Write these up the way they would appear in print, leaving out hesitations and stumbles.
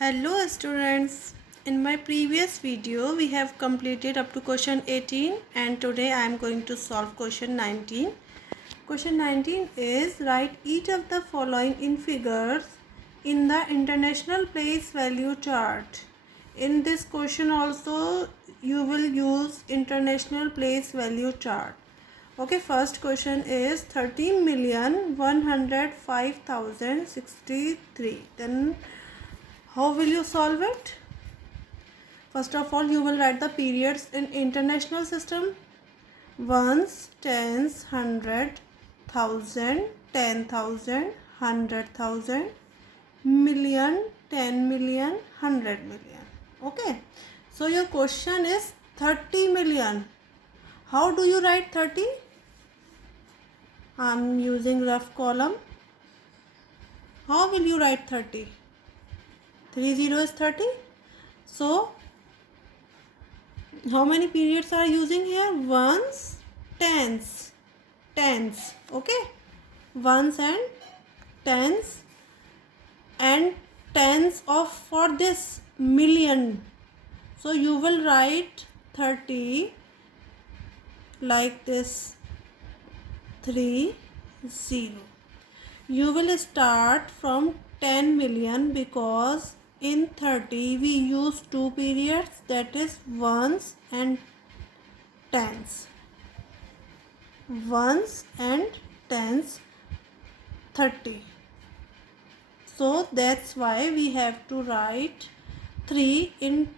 Hello students, in my previous video we have completed up to question 18 and today I am going to solve question 19. Question 19 is write each of the following in figures in the international place value chart. In this question also you will use international place value chart. Okay, first question is 13,105,063. Then how will you solve it? First of all, you will write the periods in international system. Ones, tens, hundred, thousand, 10,000, 100,000, million, 10 million, 100 million. Okay. So your question is 30 million. How do you write 30? I am using rough column. How will you write 30? 30 is 30. So how many periods are using here? Ones, tens. Okay, ones and tens of for this million. So you will write 30 like this 30. You will start from 10 million because in 30 we use two periods, that is ones and tens. Ones and tens 30. So that's why we have to write 3 in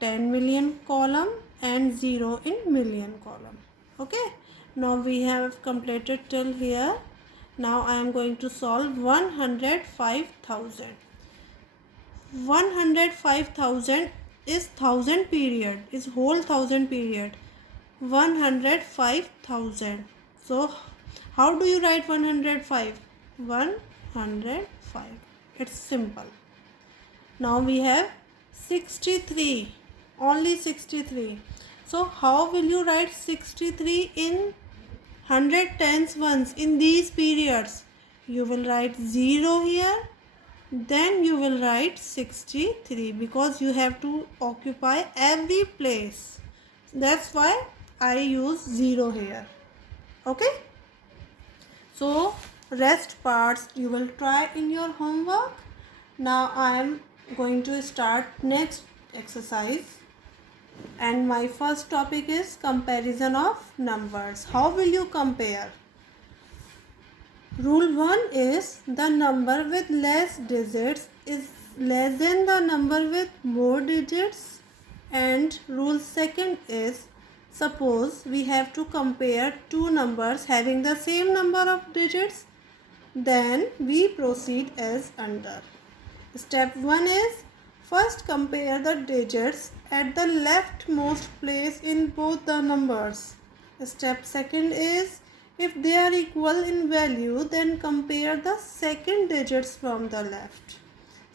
10 million column and 0 in million column. Okay. Now we have completed till here. Now I am going to solve 105,000. 105,000 is 1000 period, is whole 1000 period. 105,000. So how do you write 105? 105. It's simple. Now we have 63. Only 63. So how will you write 63 in 100 tens ones in these periods? You will write 0 here. Then you will write 63 because you have to occupy every place. That's why I use 0 here. Okay. So rest parts you will try in your homework. Now I am going to start next exercise. And my first topic is comparison of numbers. How will you compare? Rule 1 is the number with less digits is less than the number with more digits. And rule 2 is suppose we have to compare two numbers having the same number of digits, then we proceed as under. Step 1 is first compare the digits at the leftmost place in both the numbers. Step 2 is if they are equal in value, then compare the second digits from the left.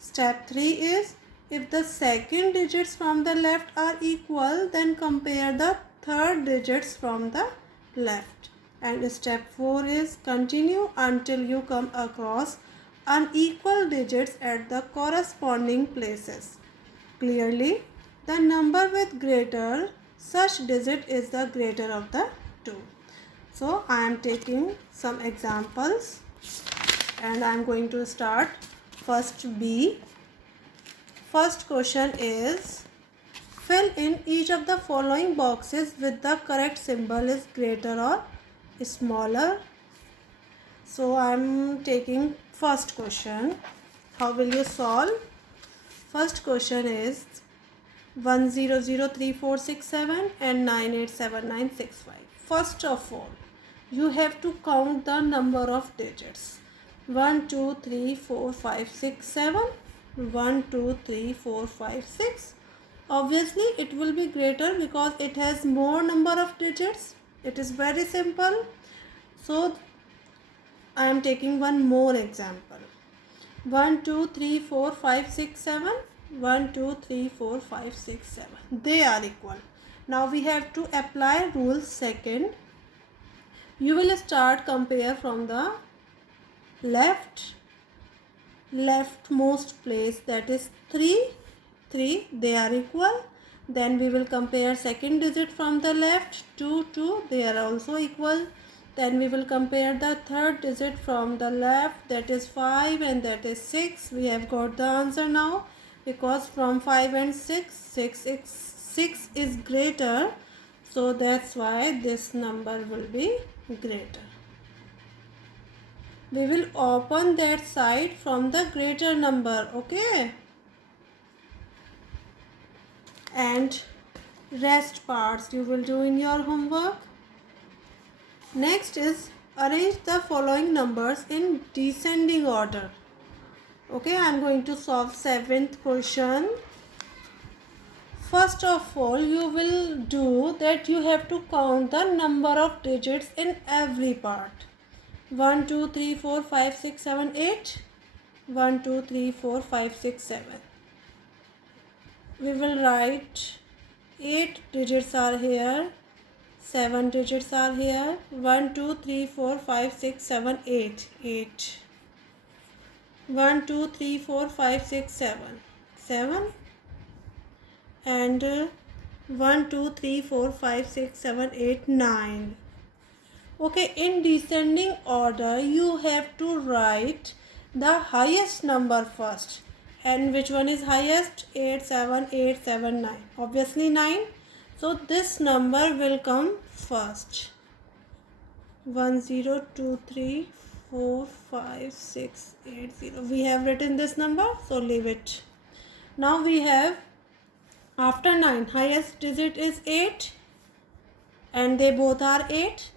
Step 3 is if the second digits from the left are equal, then compare the third digits from the left. And step 4 is continue until you come across unequal digits at the corresponding places. Clearly, the number with greater such digit is the greater of the two. So I am taking some examples and I am going to start. First B. First question is fill in each of the following boxes with the correct symbol is greater or smaller. So I am taking first question. How will you solve? First question is 1003467 and 987965. First of all, you have to count the number of digits. 1 2 3 4 5 6 7. 1 2 3 4 5 6. Obviously it will be greater because it has more number of digits. It is very simple. So I am taking one more example. 1 2 3 4 5 6 7. 1 2 3 4 5 6 7. They are equal. Now we have to apply rule 2. You will start compare from the left leftmost place, that is 3, they are equal. Then we will compare second digit from the left, 2, they are also equal. Then we will compare the third digit from the left, that is 5 and that is 6. We have got the answer now, because from 5 and 6 is greater, so that's why this number will be greater. We will open that side from the greater number, okay? And rest parts you will do in your homework. Next is arrange the following numbers in descending order. Okay, I am going to solve 7th question. First of all, you will do that you have to count the number of digits in every part. 1, 2, 3, 4, 5, 6, 7, 8. 1, 2, 3, 4, 5, 6, 7. We will write 8 digits are here, 7 digits are here. 1, 2, 3, 4, 5, 6, 7, 8. 8. 1, 2, 3, 4, 5, 6, 7. 7. And 1, 2, 3, 4, 5, 6, 7, 8, 9. Okay, in descending order, you have to write the highest number first. And which one is highest? 8, 7, 8, 7, 9. Obviously 9. So this number will come first. 1, 0, 2, 3, 4, 5, 6, 8, 0. We have written this number, so leave it. Now we have after 9, highest digit is 8 and they both are 8.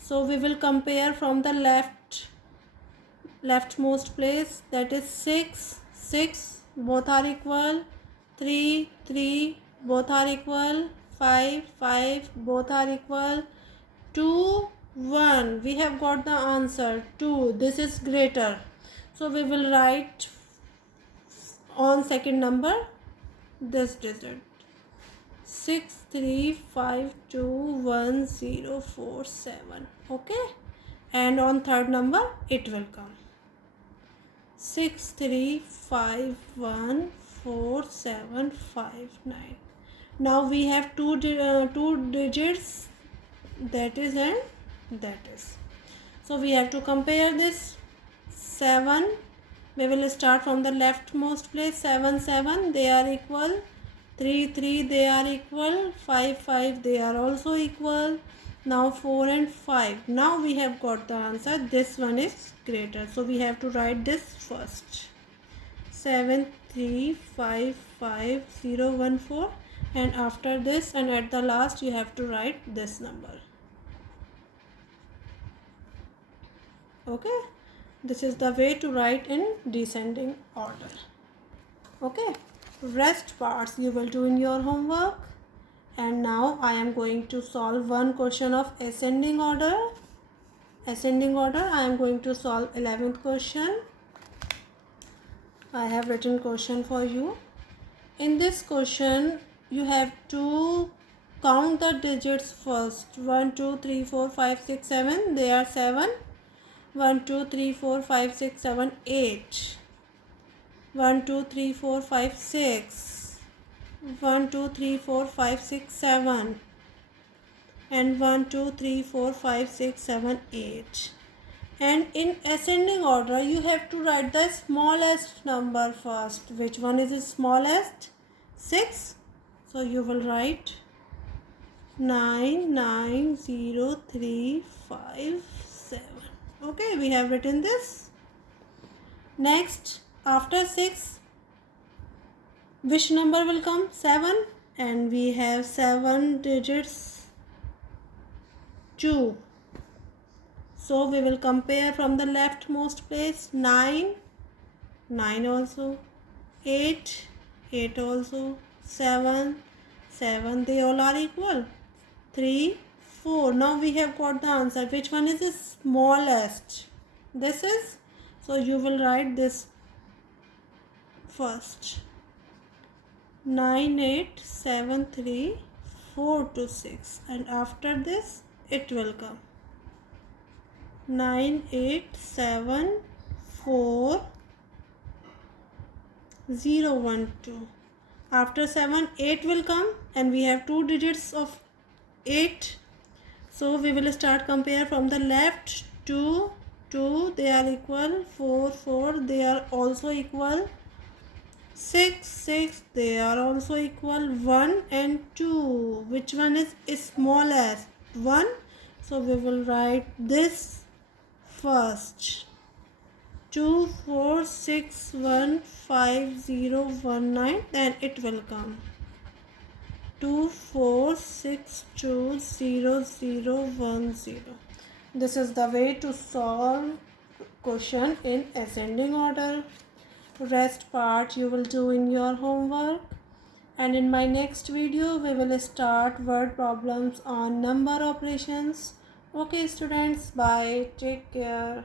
So we will compare from the leftmost place, that is 6, 6, both are equal. 3, 3, both are equal. 5, 5, both are equal. 2, 1, we have got the answer 2. This is greater. So we will write on second number this digit, 6, 3, 5, 2, 1, 0, 4, 7. Okay, and on third number it will come 6, 3, 5, 1, 4, 7, 5, 9. Now we have two digits, that is and that is. So we have to compare this. 7, we will start from the leftmost place. 7, 7, they are equal. 3, 3, they are equal. 5, 5, they are also equal. Now 4 and 5. Now we have got the answer. This one is greater. So we have to write this first. 7, 3, 5, 5, 0, 1, 4. And after this and at the last you have to write this number. Okay. This is the way to write in descending order. Okay. Rest parts you will do in your homework. And now I am going to solve one question of ascending order. Ascending order, I am going to solve 11th question. I have written question for you. In this question, you have to count the digits first. 1, 2, 3, 4, 5, 6, 7. They are 7. 1, 2, 3, 4, 5, 6, 7, 8. 1, 2, 3, 4, 5, 6. 1, 2, 3, 4, 5, 6, 7. And 1, 2, 3, 4, 5, 6, 7, 8. And in ascending order, you have to write the smallest number first. Which one is the smallest? 6. So you will write 9, 9, 0, 3, 5, 7. Okay, we have written this. Next, after 6, which number will come? 7. And we have 7 digits 2. So we will compare from the leftmost place. 9, 9 also. 8, 8 also. 7, 7. They all are equal. 3, 4. Now we have got the answer. Which one is the smallest? This is. So you will write this first. 9, 8, 7, 3, 4 to 6. And after this, it will come. 9, 8, 7, 4, 0 1 2. After 7 8 will come, and we have two digits of 8. So we will start compare from the left. 2 2 they are equal. 4 4 they are also equal. 6 6 they are also equal. 1 and 2, which one is smallest? 1. So we will write this first. 24615019, then it will come 24620010. This is the way to solve question in ascending order. Rest part you will do in your homework, and in my next video we will start word problems on number operations. Okay students, bye, take care.